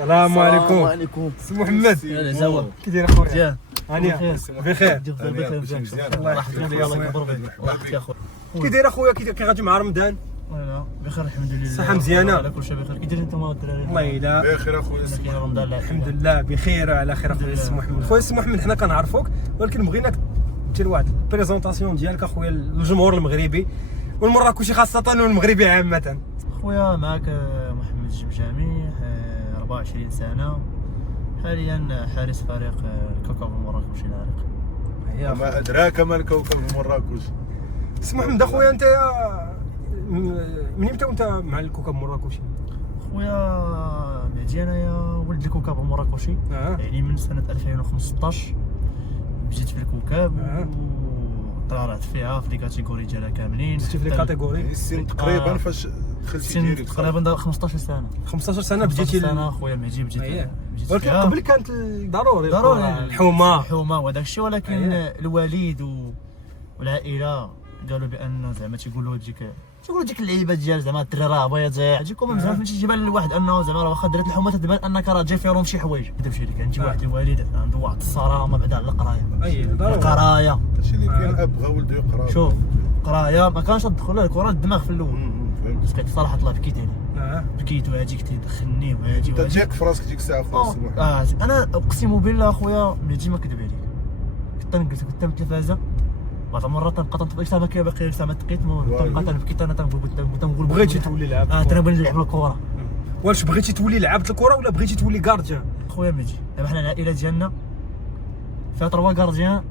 السلام عليكم. عليكم سي محمد. يا زوا كي داير اخويا؟ مزيان هانيه بخير. الله يحفظك يا الله يكبر بك. الله يحفظك يا خويا. كي داير اخويا؟ كي غادي مع رمضان؟ والله بخير الحمد لله. صحة مزيانة؟ على كل شيء بخير. كي دايرين نتوما الدراري؟ والله الا بخير اخويا. كاين رمضان الحمد لله بخير وعلى خير اخويا سي محمد. خويا سي محمد حنا كنعرفوك ولكن بغيناك دير واحد البريزونطاسيون ديالك اخويا للجمهور المغربي والمراكشي خاصة والمغربي عامة. خويا معك محمد الجمجامي 24 سنة حاليا حارس فريق الكوكب المراكشي العريق. وما ادراك ما الكوكب المراكش. سي محمد اخويا انت من امتى وانت مع الكوكب المراكشي؟ خويا مهدي انايا ولد الكوكب المراكشي يعني من سنة 2015 بديت في الكوكب وطلعت فيها في لي كاتيجوري ديالها كاملين. بديتي في لي كاتيجوري؟ السن تقريبا فاش دخلتي ديريكت؟ تقريبا 15 سنة. 15 سنة بديتي سنة خويا مهدي بديت ولكن قبل كانت ضروري الحومة وهذاك الشيء ولكن الوالد والعائلة قالوا بأنه زعما تيقولوا ديك اللعيبه ديال زعما الدري راه باغي يضيع تجيكم زعما فهمتي تيبان لواحد انه زعما واخا درت الحومه تبان انك راه جاي فيهم شي حوايج. كتمشي لك انت واحد الوالد عنده واحد الصرامه بعدا على القرايه. القرايه هادشي اللي فين الاب بغا ولده يقرا. شوف قرايه ما كانش تدخل له الكره الدماغ في الاول باسكو صراحه طلع بكيت عليه بكيت وهاديك تيدخلني وهادي انت تجيك في راسك ديك الساعه خويا سي محمد. انا اقسم بالله خويا ملي ما كذب عليك كنت نجلس قدام التلفازه بعض المرات تنبقى تنطبق حتى ما كيبقى حتى ما تقيت تنبقى تنبكي انا تنقول بغيتي تولي لعاب تنبغي نلعب الكره. واش بغيتي تولي لعبت الكره ولا بغيتي تولي كارديان؟ خويا مهدي دابا حنا العائله ديالنا فيها 3 كارديان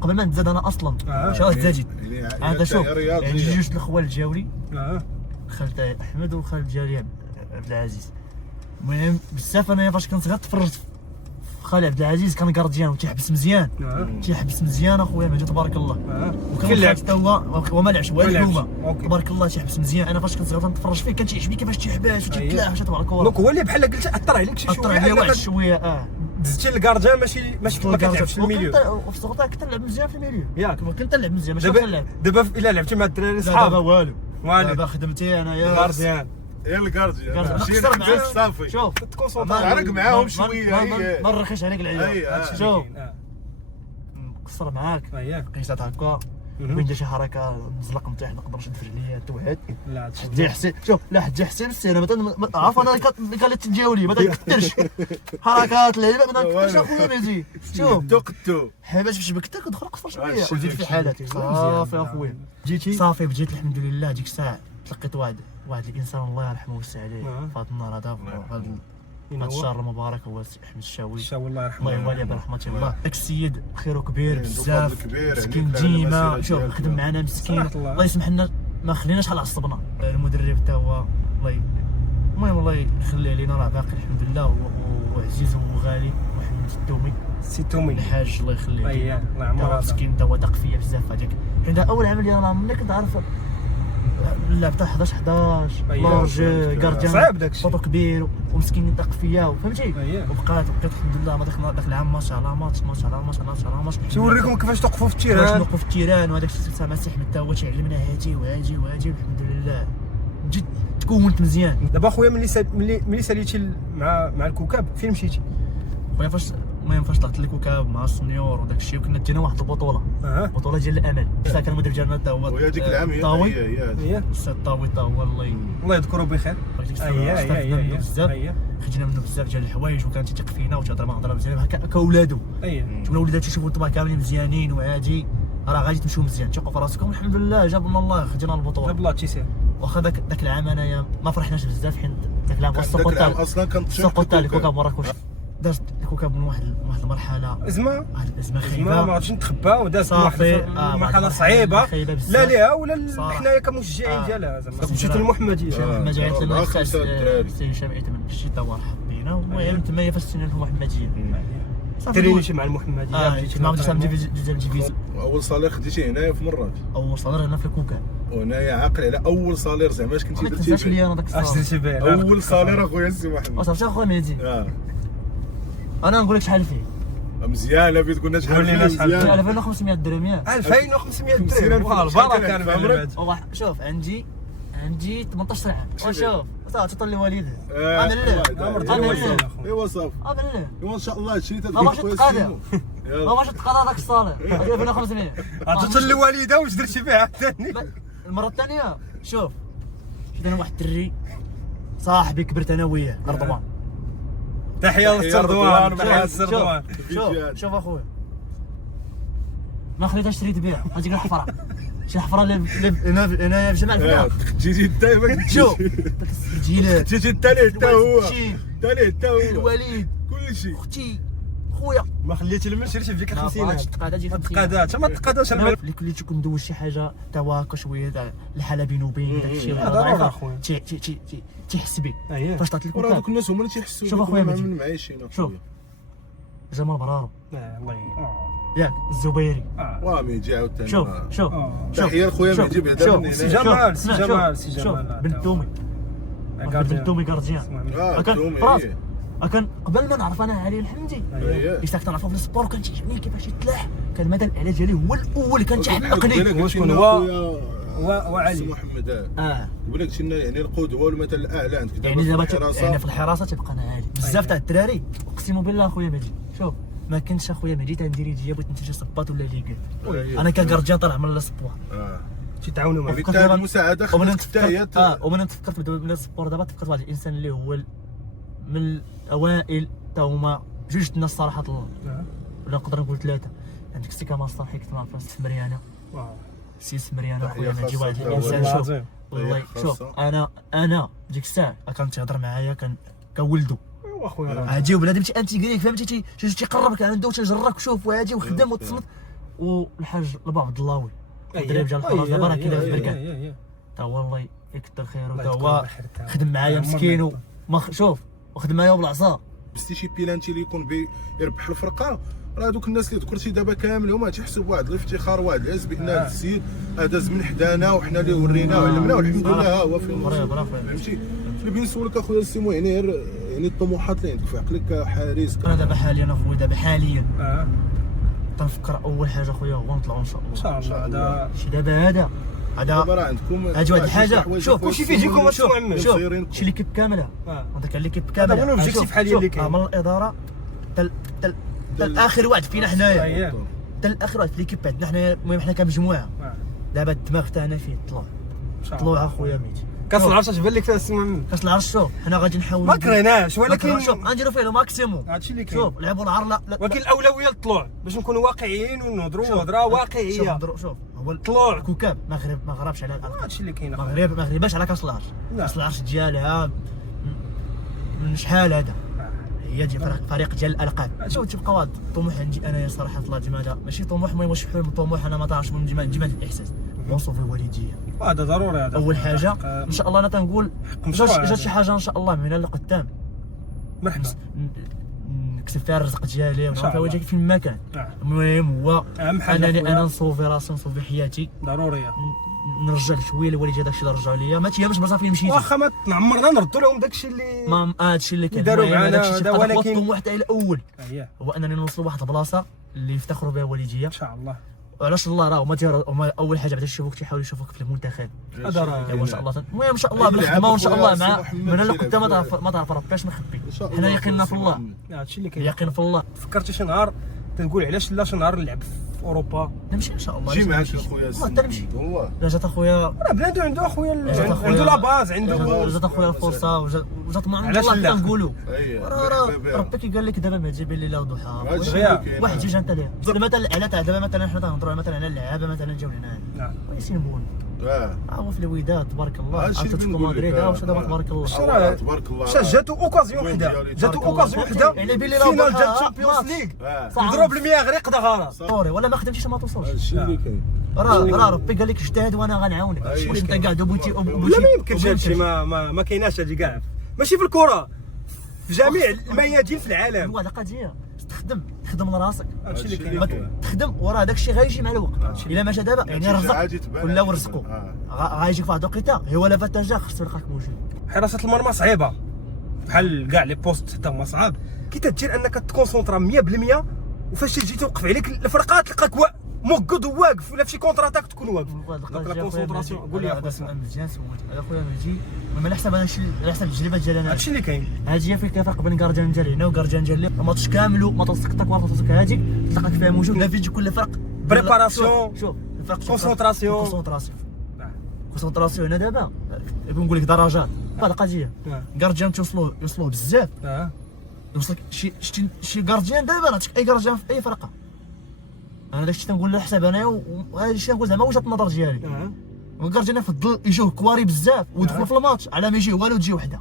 قبل ما نتزاد انا اصلا شنو تزاديت هذا شوف يعني جوج الخوال الجاوري خالتي احمد وخالد ديالي عبد العزيز. المهم بزاف انايا فاش كنت صغير تفرجت خالي عبد العزيز كان كارديان وتيحبس مزيان اخويا مهدي تبارك الله وكان لعب حتى هو وما لعبش والو تبارك الله تيحبس مزيان. انا فاش كنت صغير تنتفرج فيه كان تيعجبني كيفاش تيحبس وتيتلاح واش تبع الكره. دونك هو اللي بحال قلت اثر عليك شي شويه اثر عليا واحد شويه دزتي للكارديان ماشي ما كتلعبش في الميليو. وفي الصغر كنت نلعب مزيان في الميليو ياك كنت نلعب مزيان ماشي كنلعب. دابا الا لعبتي مع الدراري صحاب والو دابا خدمتي انايا كارديان يا الكارديان نقصر معاك صافي شوف عرق معاهم شويه ما نرخيش عليك العيله. شوف نقصر معاك بقيت هكا وين شي حركه نزلق من تحت نقدر نشد في رجليا توحد لا حدي حسين شوف لا حدي حسين السير ما عارف انا قال تجاولي ما تكثرش حركات اللعيبه ما تكثرش اخويا مهدي. شوف دقتو حباش باش بكثر كتدخل قصر شويه وزيد في حالاتي صافي اخويا جيتي صافي بديت الحمد لله ديك الساعه تلقيت واحد الانسان الله يرحمه ويوسع عليه في هذا النهار هذا هذا الشهر المبارك هو السي احمد الشاوي الله يرحمه الله يواليه برحمه الله. داك السيد خيرو كبير بزاف مسكين ديما شوف خدم معنا مسكين الله يسمح لنا ما خليناش شحال عصبنا. المدرب حتى هو المهم الله يخلي علينا راه باقي الحمد لله وعزيز وغالي محمد التومي سي تومي الحاج الله يخليه الله يعمرها مسكين حتى هو داق فيا بزاف هذيك حيت اول عمليه راه ملي كنت عارف لعبت 11 لارج كارديان صعيب داكشي فوتو كبير ومسكين داق فيا فهمتي وبقيت الحمد لله ما داك العام ما شاء الله ماتش توريكم كيفاش توقفوا في التيران كيفاش نوقفوا في التيران وهذاك الشيء سامع سي احمد حتى هو تعلمنا هادي الحمد لله جيت تكونت مزيان. دابا خويا ملي ساليتي مع الكوكب فين مشيتي؟ خويا فاش طلعت للكوكب مع السنيور وداك الشيء وكنا دينا واحد البطوله بطوله ديال الامل كان المدرب ديالنا حتى هو وهي ديك العام هي السي الطاوي حتى هو الله يذكره بخير. خرجنا منه بزاف ديال الحوايج وكان تيثق فينا وتهضر معنا هضره مزيانه هكا كولادو تقول وليدات تشوفوا انتم كاملين مزيانين وعادي راه غادي تمشيو مزيان ثقوا في راسكم الحمد لله جابنا الله خرجنا البطوله جاب الله تيسير. واخا داك العام انايا ما فرحناش بزاف حيت داك العام اصلا كان السوق تاع الكوكب مراكش دازت الكوكب من واحد المرحله ازمه خايبه ما عرفتش نتخبى ودازت واحد مرحله صعيبه لا ليها ولا حنايا كمشجعين ديالها زعما مشيتوا للمحمديه المجاعات لما السي هشام يتمنى شي تا هو رحب بينا المهم تما هي فاش سينا المحمديه ترينيتي مع المحمديه ما غاديش نجي فيزا. اول صالير خديتي هنايا في مراكش؟ اول صالير هنا في الكوكب وهنايا عاقل على اول صالير زعما اش كنتي درتي؟ ما تنساش لي انا داك الصالير اول صالير اخويا السي محمد صافي اخويا مهدي انا نقول لك شحال فيه مزيانه بغيت تقول لنا شحال فيه؟ مزيان 2500 درهم 2500 درهم البركه. شوف عندي 18 عام شوف صافي تطلي والديه انا لا ايوا صافي انا لا ايوا ان شاء الله هادشي اللي ما باش تدير تقاضي ما باش تقاضي هذاك الصالح هذا بنا 500 عطيت الوالده واش درتي فيها ثاني المره الثانيه شوف شفت انا واحد الدري صاحبي كبرت انا وياه رضوان تحيه للسردوان تحيه للسردوان شوف اخويا ما خليتهاش تريد بها هذيك الحفره شي حفره هنا في جمع الفناء تجي انت شوف الجيلات تجي انت ليه حتى هو الوليد كلشي اختي خويا ما خليتي لما شريتي فيك 50 التقاده ديال 50 تقادات ما تقاداش اللي كل تكون ندوز شي حاجه تا هكا شويه تاع الحاله بينه وبين داك الشيء ضروري اخويا تيحس بيه فاش تعطي لك وراه دوك الناس هما اللي تيحسوا شوف اخويا معايشين شوف جمال برارو الله ياك الزبيري وميجي عاوتاني شوف تحيه لخويا ميجي بعدا من سي هنا جمال بنت دومي بنت دومي كارديان كان قبل ما نعرف انا علي الحمدي كنت كنعرفو في السبور وكان تيعجبني كيفاش يتلاح كان مثلا العلاج ديالي هو الاول كان تيحمقني وشكون هو وعلي محمد يقول لك شي يعني القدوه والمثل الاعلى عندك يعني دابا يعني في الحراسه تيبقى انا عالي بزاف تاع الدراري اقسم بالله اخويا مهدي شوف ما كنتش اخويا مهدي تندير يجي بغيت نمشي صباط ولا ليكات انا ككارديان طالع من السبور تيتعاونوا معاك بالتالي المساعده خدمت ومن تفكرت من السبور دابا تفكرت واحد الانسان اللي هو من الاوائل تا هما جوج الناس صراحه ولا نقدر نقول ثلاثه عندك سي كمال الصالحي كنت معرف في مريانه سي مريانه خويا مهدي واحد الانسان شوف والله شوف انا ديك الساعه كان تيهضر معايا كولدو واخويا عادي وبنادم تي قريك فهمتي تيقربك عنده تيجرك وشوف وعادي وخدام وتصمت والحاج الباب عبد اللهوي الدراري ديال الحراس دابا راه كاين في بركان تا هو الله يكثر خيره تا هو خدم معايا مسكين شوف وخدم معايا بالعصا بس شي بيلانتي اللي يكون يربح الفرقه راه دوك الناس اللي ذكرتي دابا كامل هما تيحسوا بواحد الافتخار واحد العز بان هذا السيد داز من حدانا وحنا اللي وريناه وعلمناه والحمد لله ها هو فين فهمتي اللي بغيت نسولك اخويا السيمو يعني الطموحات اللي عندك في عقلك كحارس انا دابا حاليا اخويا دابا حاليا تنفكر اول حاجه اخويا هو نطلعوا ان شاء الله هذا شي دابا هذا راه عندكم هادي واحد الحاجه شوف كلشي فيجيكم شوف شي ليكيب كامله هذاك الليكيب كامله هذا هو الاوبجيكتيف حاليا اللي كاين من الاداره تل اخر واحد فينا حنايا تل اخر واحد في ليكيب عندنا حنايا المهم حنا كمجموعه دابا الدماغ تاعنا فيه طلوع اخويا ميت كاس العرش اش بان لك فيها السي محمد كاس العرش شوف حنا غادي نحاولوا ما كرهناش ولكن شوف غنديروا فيه الماكسيموم هادشي اللي كاين شوف لعبوا العار لا ولكن الاولويه للطلوع باش نكونوا واقعيين ونهضروا هضره واقعيه شوف هو الطلوع كوكاب ما غرابش على الارض هادشي اللي كاين ما غريباش على كاس العرش كاس العرش ديالها من شحال هذا هي ديال فريق ديال الالقاب شوف تبقى واحد الطموح عندي انا صراحه الله جماعه ماشي طموح المهم واش حلم طموح انا ما تعرفش من جمال الاحساس نوصل الوالديه هذا ضروري هذا اول حاجه ان شاء الله انا تنقول جات شي حاجه ان شاء الله من هنا لقدام مرحبا نكتب فيها الرزق ديالي ونعرف واش في المكان المهم هو انني انا نصوفي راسي نصوفي حياتي ضروريه نرجع شويه لوالدي داكشي اللي رجعوا ليا ما تيهمش بزاف فين مشيت واخا ما عمرنا نردوا لهم داكشي اللي ما هادشي اللي كان داروا معنا هذا ولكن الطموح تاعي الاول هو انني نوصل لواحد البلاصه اللي يفتخروا بها والديا ان شاء الله وعلاش الله راه هما اول حاجه بعدا يشوفوك تيحاولوا يشوفوك في المنتخب هذا راه ان شاء الله المهم ان شاء الله بالخدمه وان شاء الله مع من هنا قدام ما تعرف ربي باش نخبي حنا يقيننا في الله هادشي اللي كاين يقين في الله فكرتي شي نهار تنقول علاش لا شي نهار نلعب في اوروبا نمشي ان شاء الله جي معاك اخويا والله نمشي والله لا جات اخويا راه بنادم عنده اخويا عنده لا باز عنده جات اخويا الفرصه وجات ما عند الله كنقولوا ربي كي قال لك دابا ما تجيب الليله وضحى واحد جوج انت داير مثلا على تاع دابا مثلا حنا تنهضروا مثلا على اللعابه مثلا جاو هنا نعم وياسين بون هو في الوداد تبارك الله اتلتيكو مدريد واش دابا تبارك الله تبارك الله جاتو اوكازيون وحده يعني بلي فينال ديال الشامبيونز ليغ يضرب المياه غريق دغاره صوري ولا ما خدمتيش ما توصلش هادشي اللي كاين راه ربي قال لك اجتهد وانا غنعاونك واش انت قاعد بوتي لا ما يمكنش هادشي ما كايناش هادي كاع ماشي في الكره في جميع الميادين في العالم واحد القضيه تخدم لراسك هادشي اللي كاين تخدم وراه داك الشيء غيجي مع الوقت الا ما جا دابا يعني الرزق ولا ورزقو غيجيك في واحد الوقيته هو لا فات جا خصو يلقاك موجود حراسه المرمى صعيبه بحال كاع لي بوست حتى هما صعاب كي تدير انك تكونسونطرا 100% وفاش تجي توقف عليك الفرقه تلقاك موقد وواقف ولا في شي كونتر اتاك تكون واقف. دونك لا كونسونطراسيون. قول لي هذا سؤال مزيان سولت هذا خويا مجي، وما على حسب هذا الشيء، على حسب التجربه ديالي انا. هادشي اللي كاين. هادي هي فين كيفرق بين كارديان ديال هنا وكارديان ديال اللي الماتش كامل ما توصلك وارطك هادي تلقاك فيها موجود. لا فيجي كل فرق بريباراسيون. شوف الفرق كونسونطراسيون. كونسونطراسيون هنا دابا نقول لك درجات هذه القضيه. كارديان توصلوا بزاف. يوصلك شي كارديان دابا نعطيك اي كارديان في اي فرقه. انا داكشي تنقول على حساب انايا، وهذا الشيء تنقول زعما وجهه النظر ديالي. الكارديان يفضل يجيوه كواري بزاف ويدخلوا في الماتش على ما يجي والو تجي وحده.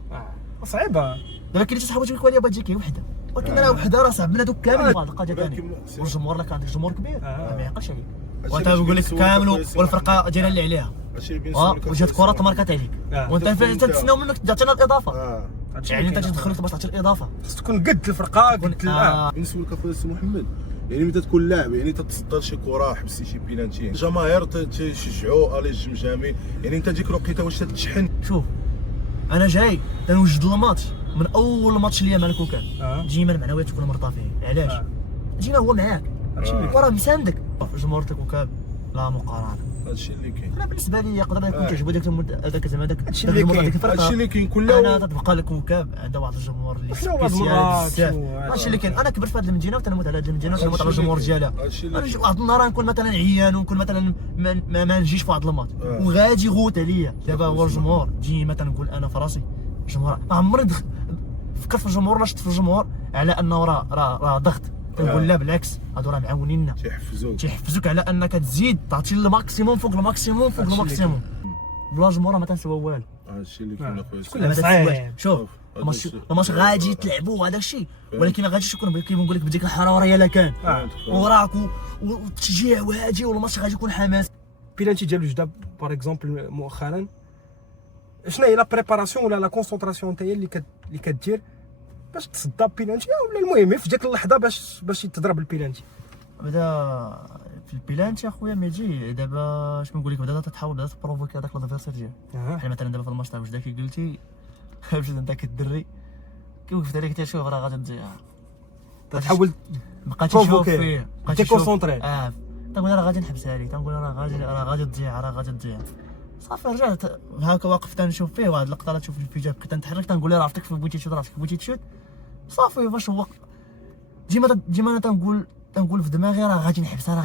صعيبه. دابا كاين اللي تحاول تجيب كوالي باغا تجيك وحده، ولكن انا وحده راه صعب من هذوك كاملين. واحد القضيه ثانيه والجمهور، لا كان عندك جمهور كبير ما يعقلش عليك. وانت نقول لك كامل والفرقه ديالها اللي عليها وجهه الكره تماركات عليك، وانت تنتسناو منك تعطينا الاضافه. يعني انت تدخل باش تعطي الاضافه، خصك تكون قد الفرقه قد. بالنسبه لك اخويا السي محمد، يعني ملي تكون لاعب يعني تتصدر شي كره حبستي شي بينالتي، الجماهير تشجعوا الي الجمجامي، يعني انت ديك الوقيته واش تتشحن؟ شوف انا جاي تنوجد الماتش من اول ماتش ليا مع الكوكان. ديما المعنويات تكون مرتفعين. علاش؟ ديما هو معاك وراه مساندك. جمهور الكوكان لا مقارنه. هادشي اللي كاين. انا بالنسبه لي يقدر يكون كيعجبو داك زعما داك هادشي اللي كاين. هادشي اللي كاين كله. انا تتبقى الكوكاب عندها واحد الجمهور اللي سبيسيال بزاف. هادشي اللي كاين. انا كبرت في هذه المدينه وتنموت على هذه المدينه وتنموت على الجمهور ديالها. انا واحد النهار نكون مثلا عيان ونكون مثلا ما نجيش في واحد الماتش وغادي يغوت عليا. دابا هو الجمهور ديما تنقول انا في راسي الجمهور ما عمري فكرت في الجمهور ولا شفت في الجمهور على انه راه ضغط. تنقول لا بالعكس، هادو راه معاونيننا تيحفزوك على انك تزيد تعطي الماكسيموم فوق الماكسيموم فوق الماكسيموم. بلا جمهور ما تنسوا والو. هادشي اللي كاين اخويا. كلها صعيب. شوف الماتش غادي تلعبوا هذاك الشيء، ولكن ما غاديش يكون كيما نقول لك بديك الحراريه لا كان وراك والتشجيع وهادي، والماتش غادي يكون حماس. بيلانتي ديال وجده باغ اكزومبل مؤخرا، شنو هي لا بريباراسيون ولا لا كونسونطراسيون نتايا اللي كدير باش تصدى بيلانتي، ولا المهم في ديك اللحظه باش تضرب البيلانتي؟ بدا في البيلانتي اخويا ميجي دابا اش نقول لك، بدا تحاول تبروفوكي هذاك لادفيرسير ديالك. بحال مثلا دابا في الماتش تاع وجده كي قلتي مشيت عندك الدري كيوقفت عليك تشوف راه غادي تضيع، تحاول بقيت تشوف فيه بقيت كونسونطري. تنقول راه غادي نحبسها لي، تنقول راه غادي تضيع صافي. رجعت هاكا واقف تنشوف فيه واحد اللقطه لا تشوف الفيديو بقيت تنتحرك تنقول راه عرفتك في بغيتي تشوت راسك بغيتي تشوت صافي. فاش هو ديما انا تنقول في دماغي راه غادي نحبسها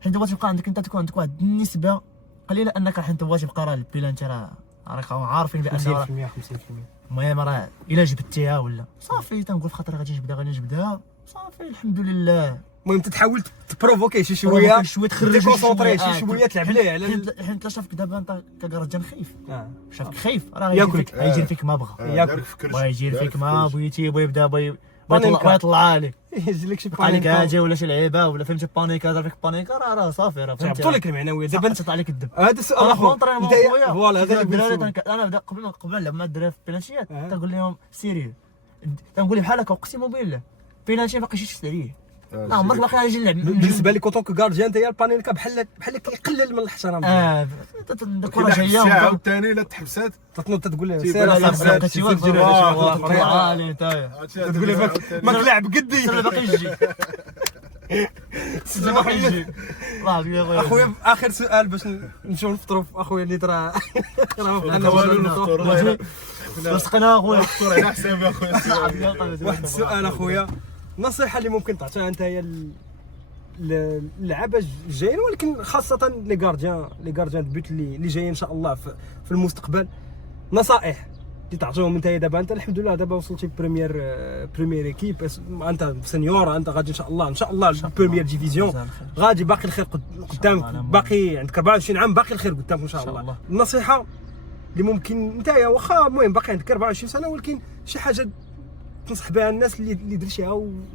حيت دابا تبقى عندك انت تكون عندك واحد النسبه قليله انك راح انت تبقى راه البيلانتي راه عارفين بان 50%. المهم راه الا جبدتيها ولا صافي تنقول في خاطر غادي نجبدها صافي الحمد لله. المهم تحاول تبروفوكي شي شويه تخرج كونسونطري شي شويه تلعب ليه على حيت شافك دابا انت ككارديان خايف شافك خايف راه يجري فيك ما بغى يجري فيك ما بغيتي يبدا يطلع عليك يجي لك شي بانيك هاجي ولا شي لعيبه ولا فهمتي بانيك هذا فيك بانيك راه صافي راه فهمتي لك المعنويه دابا تطلع عليك الدم. هذا السؤال اخر فوالا هذا الدراري انا قبل نلعب مع الدراري في البينالتيات تنقول لهم سيريو تنقول لهم بحال هكا اقسم بالله بينالتي باقي شي عليه لا عمرك باقي غادي نلعب. بالنسبه لي كونطون كارديان انت البانيكا بحال كيقلل من الاحترام الكره جايه عاوتاني لا تحبسات تنوض تقول له سير لا بقيتي عالي نتايا تقول له ماك لاعب قدي باقي يجي اخويا اخر سؤال باش نمشيو نفطروا اخويا اللي راه وسقنا اخويا نفطر على حسابي اخويا. واحد السؤال اخويا، النصيحه اللي ممكن تعطيها نتايا للعابه الجايين ولكن خاصه لي كارديان بيوت اللي جايين ان شاء الله في المستقبل، نصائح اللي تعطيهم نتايا دابا انت الحمد لله دابا وصلتي بريمير ايكيب انت سنيور انت غادي ان شاء الله البريمير ديفيزيون غادي باقي الخير قدامك باقي عندك 24 عام باقي الخير قدامك ان شاء الله. النصيحه اللي ممكن نتايا واخا المهم باقي عندك 24 سنه ولكن شي حاجه تنصح بها الناس اللي درتيها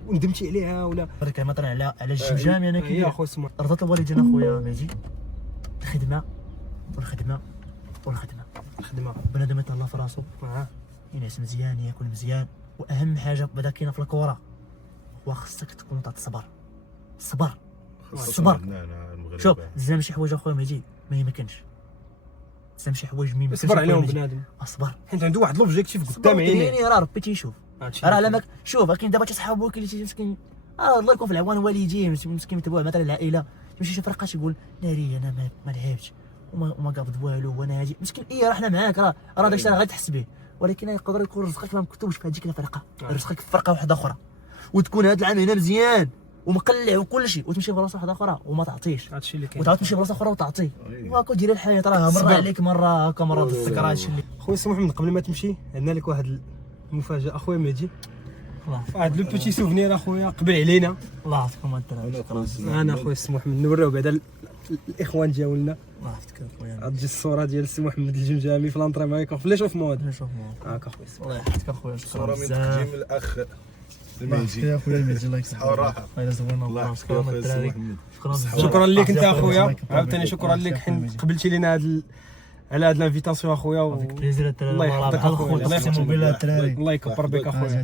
وندمتي عليها ولا برك مثلا على الجمجام انا كي اخويا اسمع رضات الوالدين اخويا ماجي الخدمه بنادم يتهلا في راسو ينعس مزيان ياكل مزيان واهم حاجه بدا كاينه في الكره هو خصك تكون تعطي الصبر شوف زعما شي حوايج اخويا ماجي ما يمكنش زعما شي حوايج ما يمكنش صبر عليهم بنادم اصبر حيت عنده واحد لوبجيكتيف قدام عينيه راه ربي تيشوف راه لما شوف كاين دابا تصحابو كاين اللي الله يكون في العوان والديه مسكين متبوع مثلا العائله يمشي شي فرقه يقول ناري انا ما لعبتش وما قابض والو وانا هادي مسكين راه حنا معاك راه داكشي راه غتحس به، ولكن يقدر يكون رزقك ما مكتوبش في هذيك الفرقه، رزقك في فرقه واحده اخرى وتكون هذا العام هنا مزيان ومقلع وكل شيء وتمشي بلاصه واحده اخرى وما تعطيش، هادشي اللي كاين. وتعاود تمشي بلاصه اخرى وتعطي وهكا ديال الحياه راه مره عليك مره هكا مره ضدك راه هادشي اللي خويا سي محمد قبل ما تمشي عندنا لك واحد المفاجاه اخويا مهدي، واحد لو بوتي سوفنير اخويا قبل علينا. الله يعطيكم الدراري. انا اخويا سي محمد نوريو بعدا الاخوان ديالنا. الله يحفظك اخويا. غتجي الصوره ديال السي محمد الجمجامي في لانطريمون في لي شوف مود. هاكا اخويا. الله يحفظك اخويا. صوره من تقديم الاخ المهدي. يا اخويا المهدي الله يكسب. صراحه الله يزوينا الله. شكرا الدراري. شكرا لك انت اخويا، عاوتاني شكرا لك حين قبلتي لينا هاد على هاد لانفيتاسيون اخويا. بليزير الدراري. الله يحفظك اخويا. الله يخليك الدراري. الله يكبر بك اخويا.